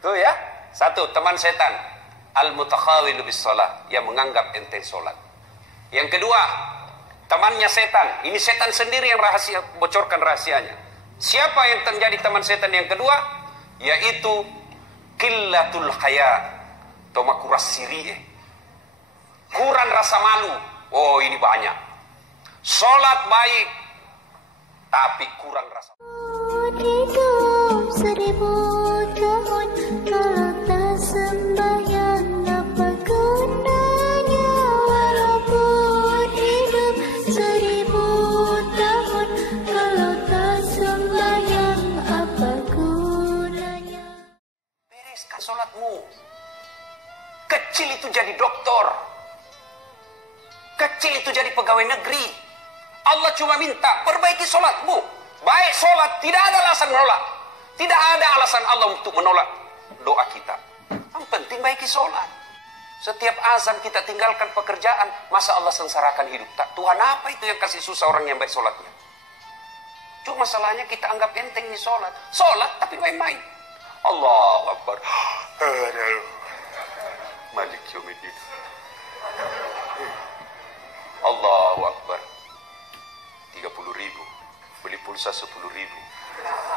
Tuh ya. Satu, teman setan. Al-mutakhawilu bis shalah, yang menganggap enteng sholat. Yang kedua, temannya setan. Ini setan sendiri yang bocorkan rahasianya. Siapa yang menjadi teman setan yang kedua? Yaitu qillatul haya, tomakuras sirih, kurang rasa malu. Oh, ini banyak. Sholat baik, tapi kurang rasa malu. Hidup 1000 tahun kalau tak sembahyang, apa gunanya? Walaupun hidup 1000 tahun kalau tak sembahyang, apa gunanya? Bereskan sholatmu. Kecil itu jadi doktor, kecil itu jadi pegawai negeri. Allah cuma minta perbaiki sholatmu. Baik sholat, tidak ada alasan menolak. Tidak ada alasan Allah untuk menolak doa kita. Yang penting baiki sholat. Setiap azan kita tinggalkan pekerjaan, masa Allah sengsarakan hidup? Tak, Tuhan apa itu yang kasih susah orang yang baik sholatnya? Cuma masalahnya kita anggap enteng di sholat. Sholat tapi main-main. Allahu Akbar. Malik yaumiddin. Allahu Akbar. 30.000. Beli pulsa 10.000.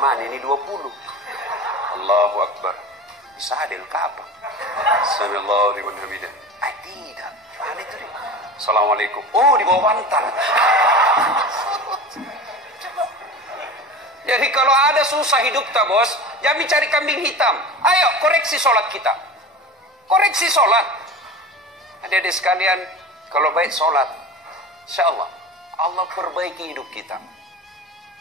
Mana ini 20? Allahu Akbar. Bisa adil ke apa? Sallallahu liman hamidah. Tidak. Mana itu dia? Assalamualaikum. Oh, di bawah bantal. Jadi kalau ada susah hidup tak bos, jangan cari kambing hitam. Ayo koreksi sholat kita. Koreksi sholat. Adik-adik sekalian, kalau baik sholat, insya Allah, Allah perbaiki hidup kita.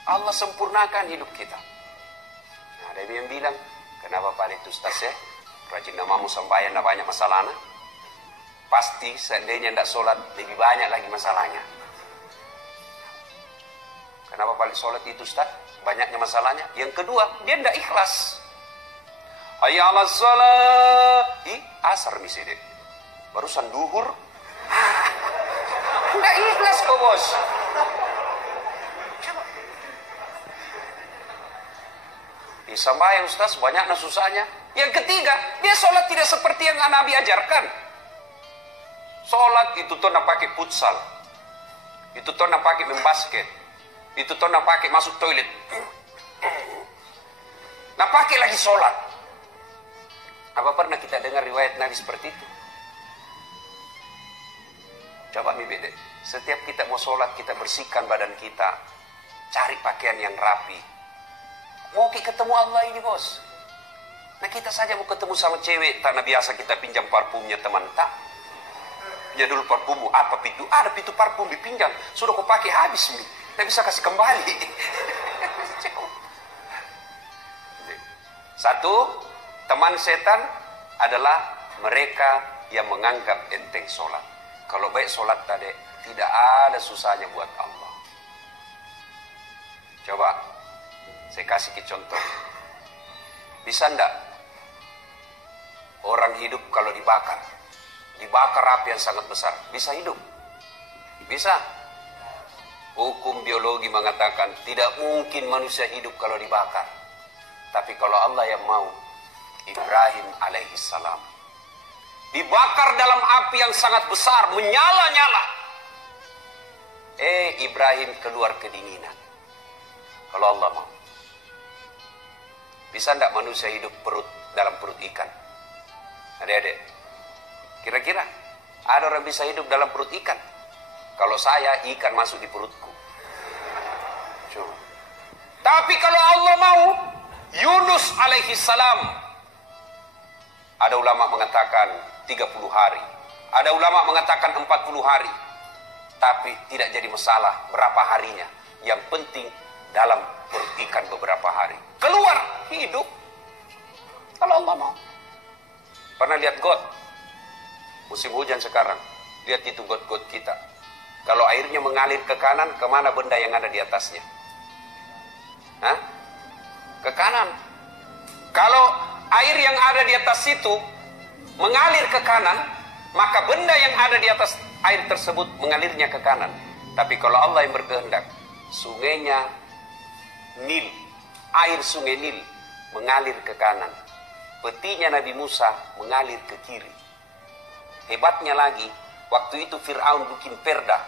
Allah sempurnakan hidup kita. Nah, ada yang bilang, kenapa Pak itu Ustaz ya? Rajin namamu sembahyang, tidak banyak masalahnya. Pasti seandainya tidak sholat, lebih banyak lagi masalahnya. Kenapa Pak sholat itu Ustaz? Banyaknya masalahnya. Yang kedua, dia tidak ikhlas. Hayya 'alas shalah. Asar misalnya. Barusan duhur. Tidak ikhlas kok bos. Sembahyang Ustaz, banyaknya susahnya. Yang ketiga, dia sholat tidak seperti yang Nabi ajarkan. Sholat itu tuh nak pakai futsal, itu tuh nak pakai main basket, itu tuh nak pakai masuk toilet, nak pakai lagi sholat. Apa pernah kita dengar riwayat Nabi seperti itu? Coba beda. Setiap kita mau sholat, kita bersihkan badan kita, cari pakaian yang rapi. Mau ketemu Allah ini bos. Nah kita saja mau ketemu sama cewek, tanah biasa kita pinjam parfumnya teman tak. Ya dulu parfummu apa pintu? Ada pintu parfum dipinjam, sudah kau pakai habis nih, tidak bisa kasih kembali. Satu, teman setan adalah mereka yang menganggap enteng sholat. Kalau baik sholat tadi, tidak ada susahnya buat Allah. Coba saya kasih contoh. Bisa enggak orang hidup kalau dibakar api yang sangat besar, bisa hidup? Bisa. Hukum biologi mengatakan tidak mungkin manusia hidup kalau dibakar. Tapi kalau Allah yang mau, Ibrahim alaihissalam dibakar dalam api yang sangat besar, menyala-nyala. Ibrahim keluar kedinginan. Kalau Allah mau. Bisa enggak manusia hidup dalam perut ikan? Adik-adik, kira-kira ada orang bisa hidup dalam perut ikan? Kalau saya, ikan masuk di perutku. Cuma. Tapi kalau Allah mau, Yunus alaihissalam, ada ulama mengatakan 30 hari, ada ulama mengatakan 40 hari, tapi tidak jadi masalah berapa harinya. Yang penting dalam perut ikan beberapa hari, keluar hidup kalau Allah mau. Pernah lihat got musim hujan sekarang? Lihat itu got-got kita, kalau airnya mengalir ke kanan, kemana benda yang ada di atasnya? Hah? Ke kanan. Kalau air yang ada di atas situ mengalir ke kanan, maka benda yang ada di atas air tersebut mengalirnya ke kanan. Tapi kalau Allah yang berkehendak, sungainya Nil, air sungai Nil mengalir ke kanan, petinya Nabi Musa mengalir ke kiri. Hebatnya lagi, waktu itu Fir'aun bikin perda.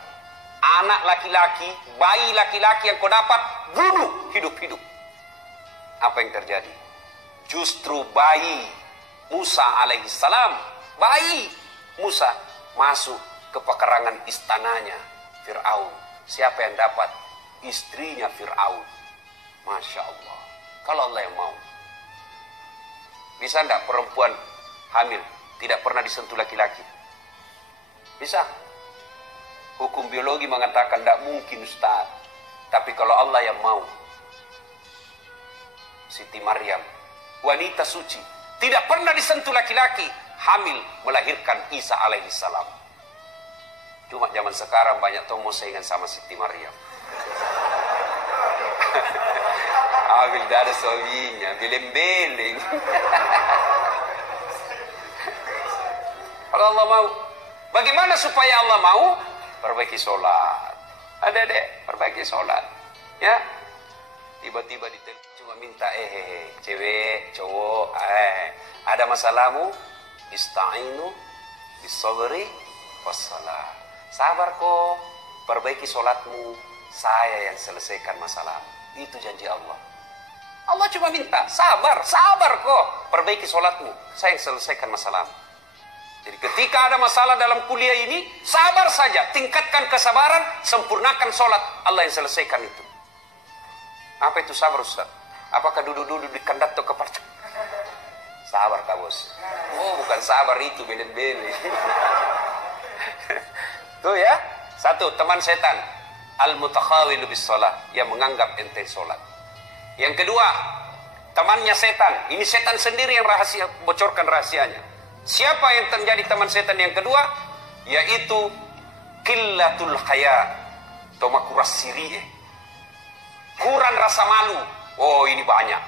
Anak laki-laki, bayi laki-laki yang kau dapat, bunuh hidup-hidup. Apa yang terjadi? Justru bayi Musa alaihissalam, bayi Musa masuk ke pekarangan istananya Fir'aun. Siapa yang dapat? Istrinya Fir'aun. Masya Allah. Kalau Allah yang mau. Bisa enggak perempuan hamil tidak pernah disentuh laki-laki? Bisa. Hukum biologi mengatakan tidak mungkin, Ustaz. Tapi kalau Allah yang mau. Siti Maryam, wanita suci, tidak pernah disentuh laki-laki, hamil melahirkan Isa alaihissalam. Cuma zaman sekarang banyak tomo saingan sama Siti Maryam. Hamil dari suaminya, beleng-beleng. Kalau Allah mau, bagaimana supaya Allah mau? Perbaiki sholat. Adek-adek, perbaiki sholat. Ya, tiba-tiba cuma minta cewek, cowok, ada masalahmu, ista'inu bis-sabri was-salah. Sabar kok, perbaiki sholatmu, saya yang selesaikan masalah. Itu janji Allah. Allah cuma minta, sabar kok, perbaiki sholatmu, saya yang selesaikan masalah. Jadi ketika ada masalah dalam kuliah ini, sabar saja, tingkatkan kesabaran, sempurnakan sholat, Allah yang selesaikan itu. Apa itu sabar, Ustaz? Apakah duduk-duduk di kandat atau keparcak? Sabar, Kak Bos. Oh, bukan sabar itu, belen-belen. Tuh ya, satu, teman setan. Al-mutakhawilu bis sholat, yang menganggap enteng sholat. Yang kedua, temannya setan. Ini setan sendiri yang rahasia, bocorkan rahasianya. Siapa yang menjadi teman setan yang kedua? Yaitu qillatul haya, tomakuras siriye. Kurang rasa malu. Oh, ini banyak.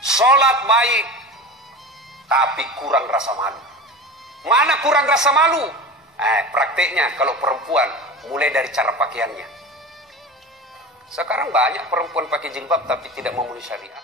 Sholat baik, tapi kurang rasa malu. Mana kurang rasa malu? Prakteknya kalau perempuan, mulai dari cara pakaiannya. Sekarang banyak perempuan pakai jilbab tapi tidak memenuhi syariat.